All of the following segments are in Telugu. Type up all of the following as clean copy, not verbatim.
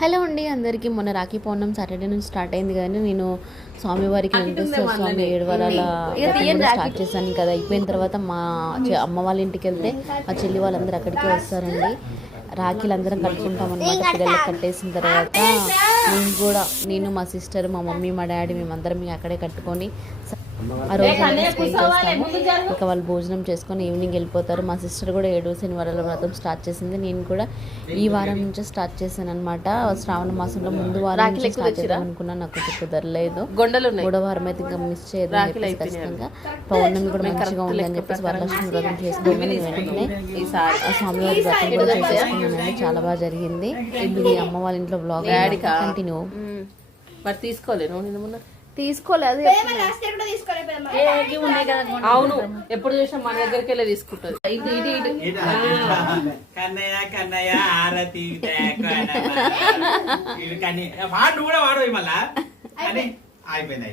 హలో అండి అందరికీ. మొన్న రాఖీ పౌర్ణం సాటర్డే నుంచి స్టార్ట్ అయింది కానీ నేను స్వామివారికి వెంకటేశ్వర స్వామి 7 వారాల స్టార్ట్ చేశాను కదా. అయిపోయిన తర్వాత మా అమ్మ వాళ్ళ ఇంటికి వెళ్తే మా చెల్లి వాళ్ళందరూ అక్కడికే వస్తారండి. రాఖీలు అందరం కట్టుకుంటాం అన్నమాట. పిల్లలకు కట్టేసిన తర్వాత నేను మా సిస్టర్, మా మమ్మీ, మా డాడీ మేమందరం అక్కడే కట్టుకొని ఆ రోజు స్పెండ్ చేస్తాము. ఇంకా వాళ్ళు భోజనం చేసుకొని ఈవినింగ్ వెళ్ళిపోతారు. మా సిస్టర్ కూడా 7 శనివారాల వ్రతం స్టార్ట్ చేసింది. నేను కూడా ఈ వారం నుంచే స్టార్ట్ చేశాను అనమాట. శ్రావణ మాసంలో ముందు వారం నుంచి స్టార్ట్ చేద్దాం అనుకున్నా, నాకు కుదరలేదు. 3వ వారం అయితే ఇంకా మిస్ చేయదు. ఖచ్చితంగా పౌర్ణమి కూడా మంచిగా ఉందని చెప్పేసి వరలక్ష్మి వ్రతం చేసుకోమని వెంటనే ఆ స్వామివారి వ్రతం కూడా చేసేసుకున్నానండి. చాలా బాగా జరిగింది. ఇది అమ్మ వాళ్ళ ఇంట్లో బ్లాగ్ కంటిన్యూ. మరి తీసుకోలేను నిన్న తీసుకోలేదు. అవును, ఎప్పుడు చూసినా మన దగ్గరికి వెళ్ళి తీసుకుంటది. కన్నయ్య కన్నయ్య ఆరతి వాడు కూడా వాడు మళ్ళా అని అయిపోయింది.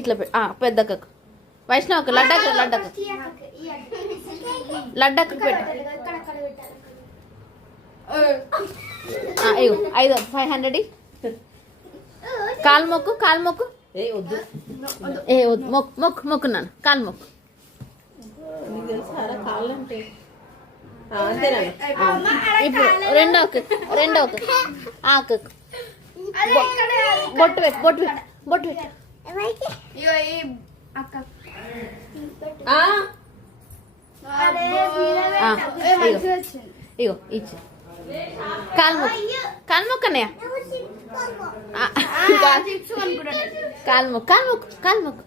ఇట్లా పెద్ద వైష్ణవ్ లడ్డకు పెట్టు. 500 కాలు మొక్కు మొక్కున్నాను. కాలు మొక్కు. ఇప్పుడు రెండో బొట్టు పెట్టు. ఇగో ఇచ్చి కాలు మొక్క అన్నయ్య. కాలు మొక్కు.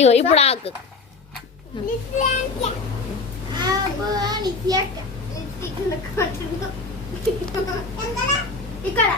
ఇగో ఇప్పుడు ఆకు. ఇక్కడ